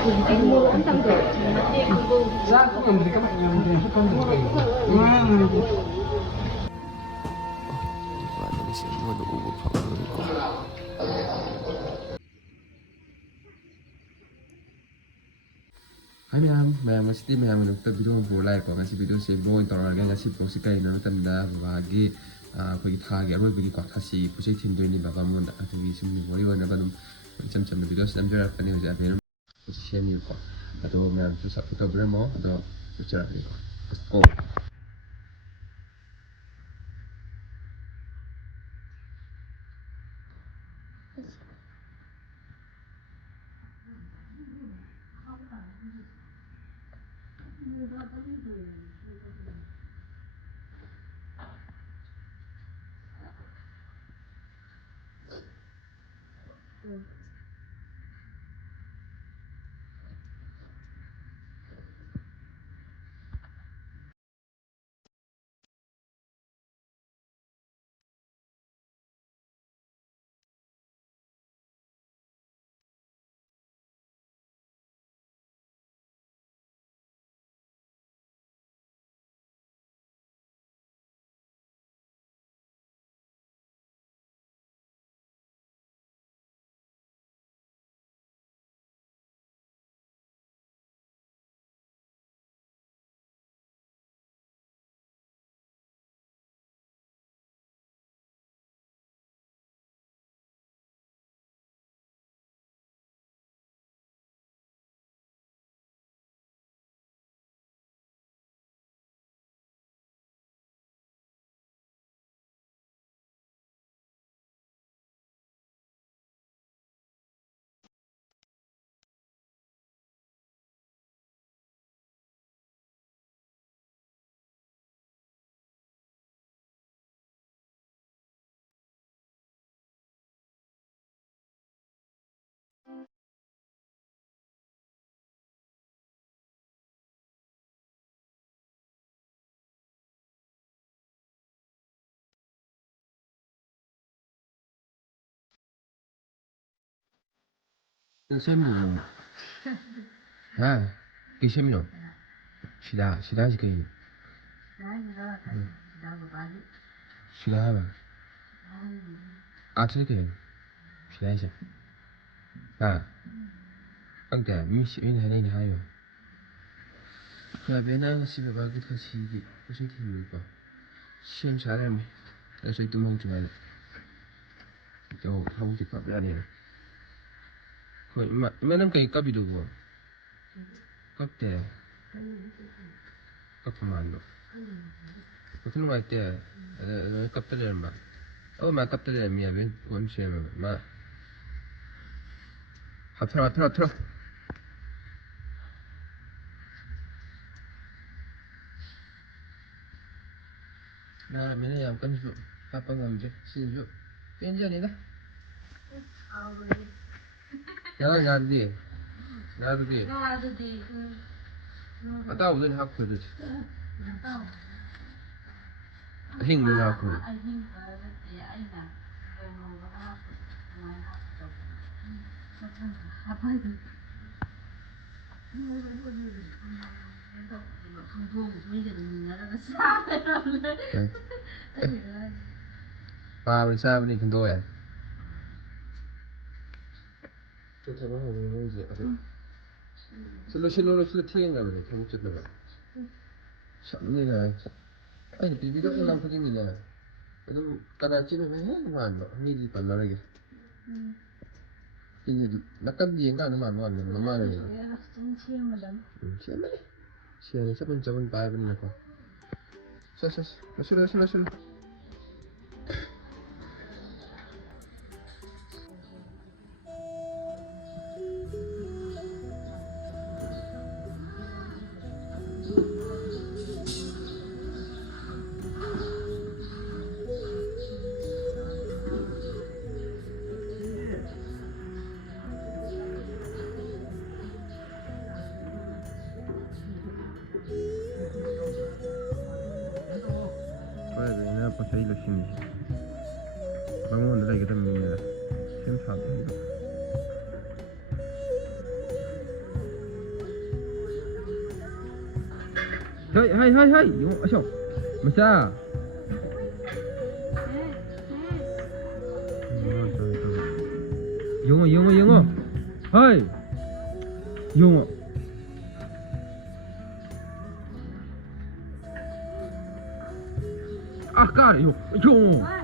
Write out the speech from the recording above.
Anh mua lỗ tăng rồi. Ra không làm gì các bạn làm gì hết con gì. 이거는 신문도 오고 방송도 있고. Hai ma'am ngasi ma'am nukta video mo like ko ngasi video save mo ito nga ngasi post kay na tanda wagi ko ithagi aroi bigi ko thasi pusai thim doi ni baba mon atui sum ni bori wana banum cham cham video sam jara pani ho jabe no share ni ko ato ma'am to sa photo bremo ato chara ni ko xem gì ha cái xem nhở sida gì cái sida mà 아트 cái sida gì à anh ta mi sĩ này này hay rồi bên anh sĩ về cái thứ gì cái gì thì được không xem sao em để tôi mong chờ cho không chỉ cấp ra đi mà nó cái cấp gì được không cấp thế cấp mà nó 무슨 말 때, kaptelen ma. Oh, ma kaptelen mi abin, kuam siya ma. Haptra. Na, mina yam kan su, hapa ngam je, sin su. Pin je ni da. Ya di. Atau udah hak kudu. Hing lu hak kudu. Apa itu? Pa bên sao bên chúng tôi à? Tôi thấy nó không gì hết. 실로 튀긴가 보네. 잘못 쳤다가. 참네. 아니 비비도 끝난 포징이냐. 그래도 까다치는 왜 해도 안 나. 미리 발라게. 이제 nakad din ka naman naman. Siya madam. Siya 7.5 na ko. Sila. Pasay lo sini. Bangun lagi kita minyak. Sem satu. 하이 용어 아셔 마사 용어 하이 용어 아까 용어